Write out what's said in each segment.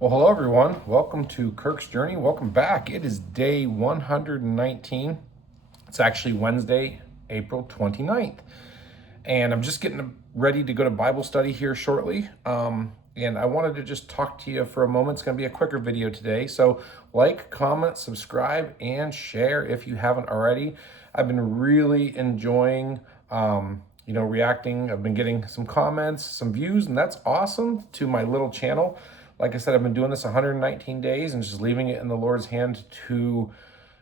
Well, hello everyone. Welcome to Kirk's Journey. Welcome back. It is day 119. It's actually Wednesday, April 29th. And I'm just getting ready to go to Bible study here shortly. And I wanted to just talk to you for a moment. It's going to be a quicker video today. So like, comment, subscribe, and share if you haven't already. I've been really enjoying reacting. I've been getting some comments, some views, and that's awesome to my little channel. Like I said, I've been doing this 119 days and just leaving it in the Lord's hand to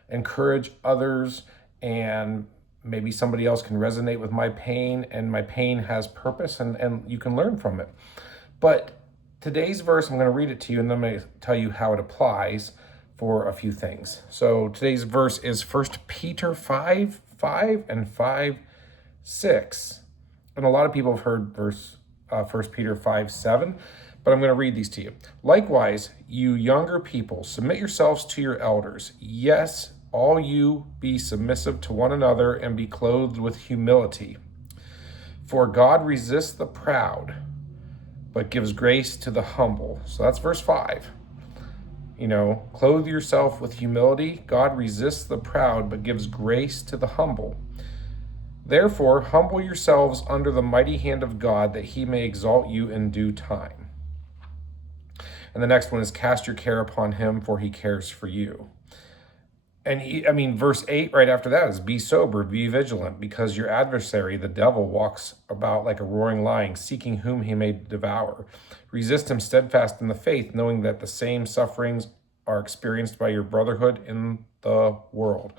encourage others, and maybe somebody else can resonate with my pain, and my pain has purpose, and you can learn from it. But today's verse, I'm going to read it to you, and then I'm going to tell you how it applies for a few things. So today's verse is 1 Peter 5:5 and 5:6. And a lot of people have heard 1 Peter 5:7. But I'm going to read these to you. Likewise, you younger people, submit yourselves to your elders. Yes, all you be submissive to one another and be clothed with humility. For God resists the proud, but gives grace to the humble. So that's verse 5. Clothe yourself with humility. God resists the proud, but gives grace to the humble. Therefore, humble yourselves under the mighty hand of God, that he may exalt you in due time. And the next one is cast your care upon him, for he cares for you. And verse 8 right after that is be sober, be vigilant, because your adversary, the devil, walks about like a roaring lion, seeking whom he may devour. Resist him steadfast in the faith, knowing that the same sufferings are experienced by your brotherhood in the world.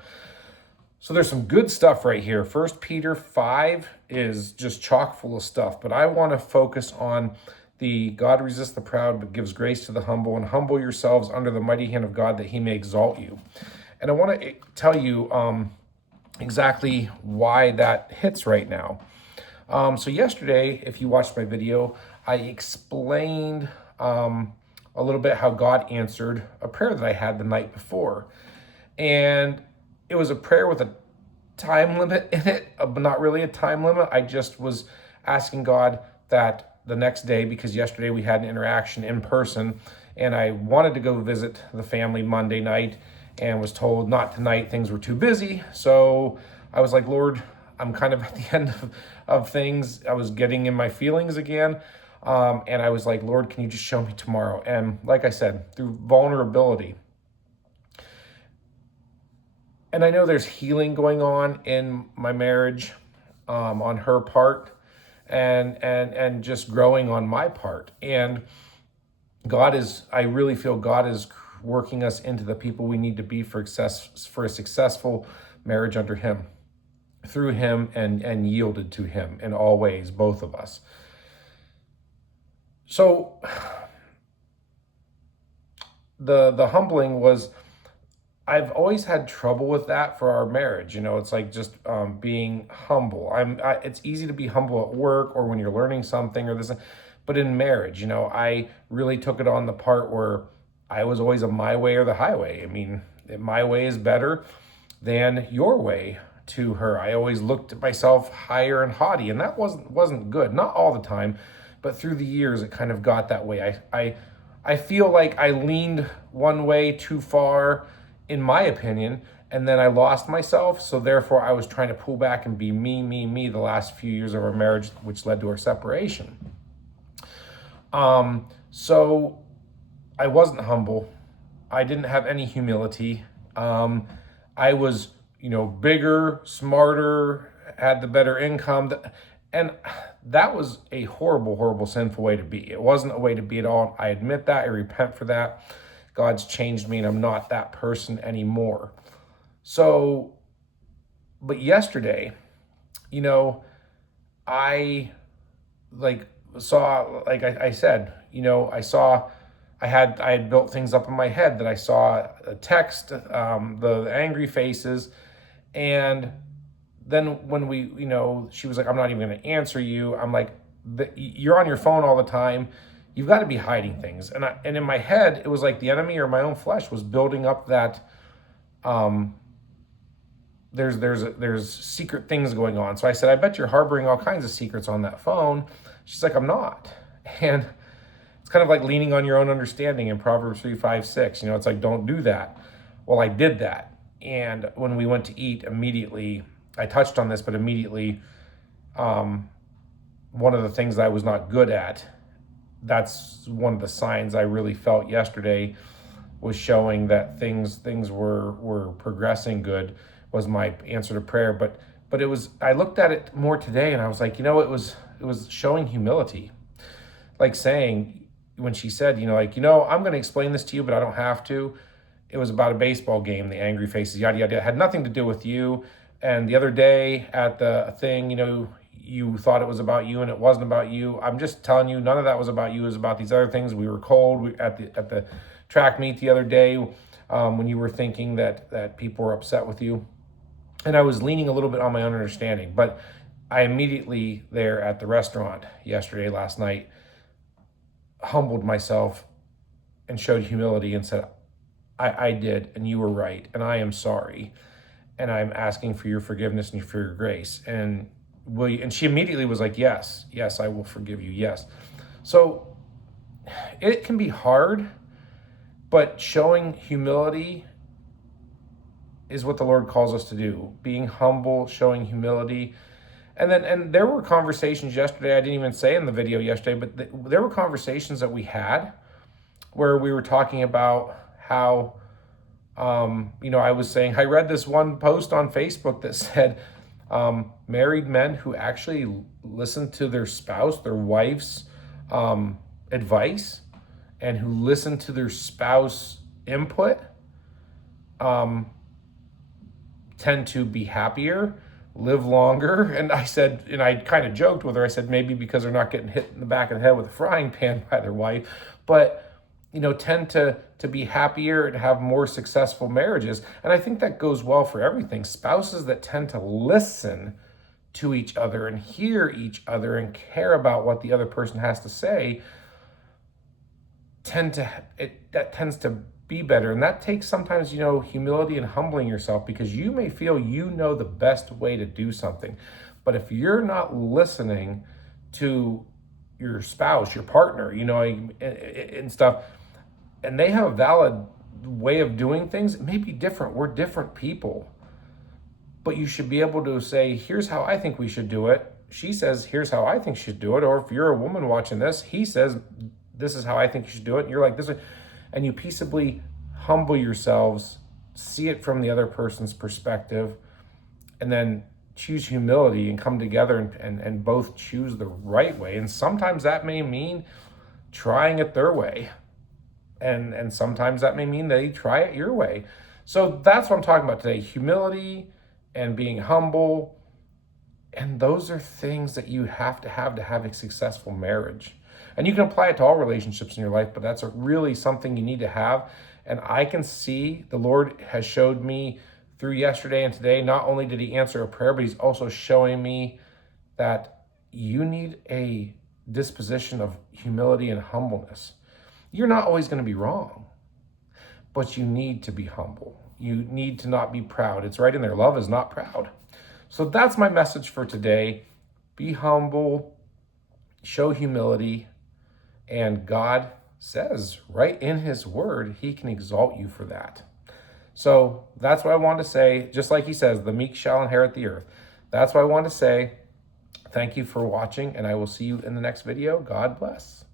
So there's some good stuff right here. 1 Peter 5 is just chock full of stuff, but I want to focus on the God resists the proud, but gives grace to the humble, and humble yourselves under the mighty hand of God, that he may exalt you. And I want to tell you exactly why that hits right now. So yesterday, if you watched my video, I explained a little bit how God answered a prayer that I had the night before. And it was a prayer with a time limit in it, but not really a time limit. I just was asking God that the next day, because yesterday we had an interaction in person, and I wanted to go visit the family Monday night and was told not tonight, things were too busy. So I was like, Lord, I'm kind of at the end of things. I was getting in my feelings again. And I was like, Lord, can you just show me tomorrow? And like I said, through vulnerability. And I know there's healing going on in my marriage on her part, and just growing on my part. And I really feel God is working us into the people we need to be for a successful marriage under him, through him, and yielded to him in all ways, both of us. So the humbling was, I've always had trouble with that for our marriage. It's like just being humble. It's easy to be humble at work or when you're learning something or this, but in marriage, I really took it on the part where I was always a my way or the highway. My way is better than your way to her. I always looked at myself higher and haughty, and that wasn't good. Not all the time, but through the years, it kind of got that way. I feel like I leaned one way too far, in my opinion, and then I lost myself. So therefore, I was trying to pull back and be me the last few years of our marriage, which led to our separation. So I wasn't humble. I didn't have any humility. I was, bigger, smarter, had the better income. And that was a horrible, horrible, sinful way to be. It wasn't a way to be at all. I admit that. I repent for that. God's changed me, and I'm not that person anymore. So, but yesterday, I saw, like I said, I had built things up in my head that I saw a text, the angry faces, and then when she was like, I'm not even going to answer you. I'm like, you're on your phone all the time. You've got to be hiding things. And in my head, it was like the enemy or my own flesh was building up that there's secret things going on. So I said, I bet you're harboring all kinds of secrets on that phone. She's like, I'm not. And kind of like leaning on your own understanding in Proverbs 3, 5, 6. It's like, don't do that. Well, I did that. And when we went to eat, immediately, I touched on this, but immediately, one of the things I was not good at, that's one of the signs I really felt yesterday was showing that things were progressing good, was my answer to prayer. But it was, I looked at it more today and I was like, it was showing humility. Like saying, when she said, I'm going to explain this to you, but I don't have to. It was about a baseball game, the angry faces, yada, yada. It had nothing to do with you. And the other day at the thing, you thought it was about you and it wasn't about you. I'm just telling you, none of that was about you. It was about these other things. We were cold at the track meet the other day, when you were thinking that people were upset with you. And I was leaning a little bit on my own understanding. But I immediately there at the restaurant last night, humbled myself and showed humility and said, I did, and you were right, and I am sorry, and I'm asking for your forgiveness and for your grace. And will you? And she immediately was like, yes, I will forgive you, yes. So it can be hard, but showing humility is what the Lord calls us to do. Being humble, showing humility. And there were conversations yesterday, I didn't even say in the video yesterday, but there were conversations that we had where we were talking about how, I was saying, I read this one post on Facebook that said, married men who actually listen to their spouse, their wife's advice, and who listen to their spouse input, tend to be happier, live longer. And I said, and I kind of joked with her, I said, maybe because they're not getting hit in the back of the head with a frying pan by their wife, but tend to be happier and have more successful marriages. And I think that goes well for everything. Spouses that tend to listen to each other and hear each other and care about what the other person has to say tends to be better. And that takes sometimes, humility and humbling yourself, because you may feel the best way to do something. But if you're not listening to your spouse, your partner, and stuff, and they have a valid way of doing things, it may be different. We're different people. But you should be able to say, here's how I think we should do it. She says, here's how I think she should do it. Or if you're a woman watching this, he says, this is how I think you should do it. And you're like, this, and you peaceably humble yourselves, see it from the other person's perspective, and then choose humility and come together and both choose the right way. And sometimes that may mean trying it their way. And sometimes that may mean they try it your way. So that's what I'm talking about today. Humility and being humble. And those are things that you have to have a successful marriage. And you can apply it to all relationships in your life, but that's really something you need to have. And I can see the Lord has showed me through yesterday and today, not only did he answer a prayer, but he's also showing me that you need a disposition of humility and humbleness. You're not always going to be wrong, but you need to be humble. You need to not be proud. It's right in there. Love is not proud. So that's my message for today. Be humble, show humility, and God says right in his word, he can exalt you for that. So that's what I want to say. Just like he says, the meek shall inherit the earth. That's what I want to say. Thank you for watching, and I will see you in the next video. God bless.